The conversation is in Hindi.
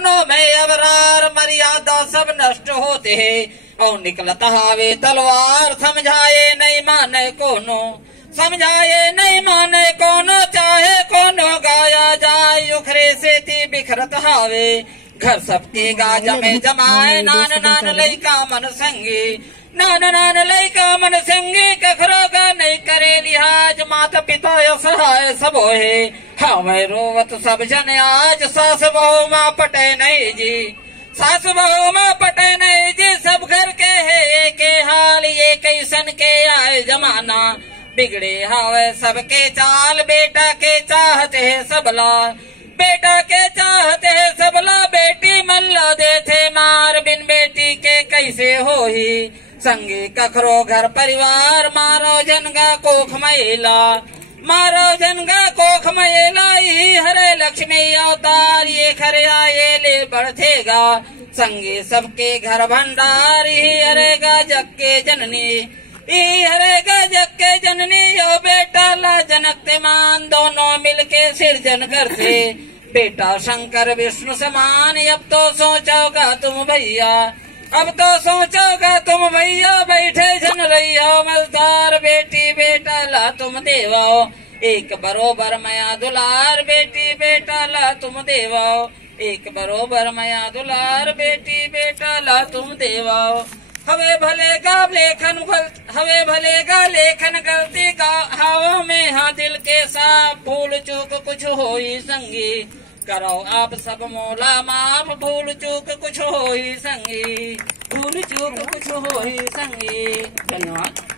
अपनों में अबरार मर्यादा सब नष्ट होते हैं और निकलता हावे तलवार समझाए नहीं माने कोनो समझाए नहीं माने कोनो चाहे कोनो गाया जाए उखरे से ती बिखरत हावे घर सबके गाज में जमाए नान नान लइका मन संगी नान नान लइका मन संगी कखरो का नहीं करे लिहाज माता पिता सहाय सब है हमें रोवत सब जन आज सास बहू माँ पटे नहीं जी सास बहू माँ पटे नहीं जी सब घर के है के हाल ये कैसन के आए जमाना बिगड़े हावे सबके चाल बेटा के चाहते है सबला बेटा के चाहते है सबला बेटी मल्ला देते मार बिन बेटी के कैसे हो ही संगी कखरो घर परिवार मारो जनगा कोख महिला मारो जनगा कोख महिला ही हरे लक्ष्मी अवतार ये खरे आये ले बढ़ेगा संगी सबके घर भंडार ही हरेगा जग के जननी हरेगा जग के जननी यो बेटा ला जनक मान दोनों मिलके सिरजन करते बेटा शंकर विष्णु समान अब तो सोचोगा तुम भैया अब तो सोचोगा तुम भैया बैठे जन रैया मजदार बेटी बेटा ला तुम देवाओ एक बरोबर मया दुलार बेटी बेटा ला तुम देवाओ एक बरोबर मया दुलार बेटी बेटा ला तुम देवाओ हवे भलेगा लेखन गलती का हावों में हाँ दिल के साफ भूल चूक कुछ हो ही संगी करो आप सब मोला माफ भूल चूक कुछ हो ही संगी भूल चूक कुछ हो ही संगी। धन्यवाद।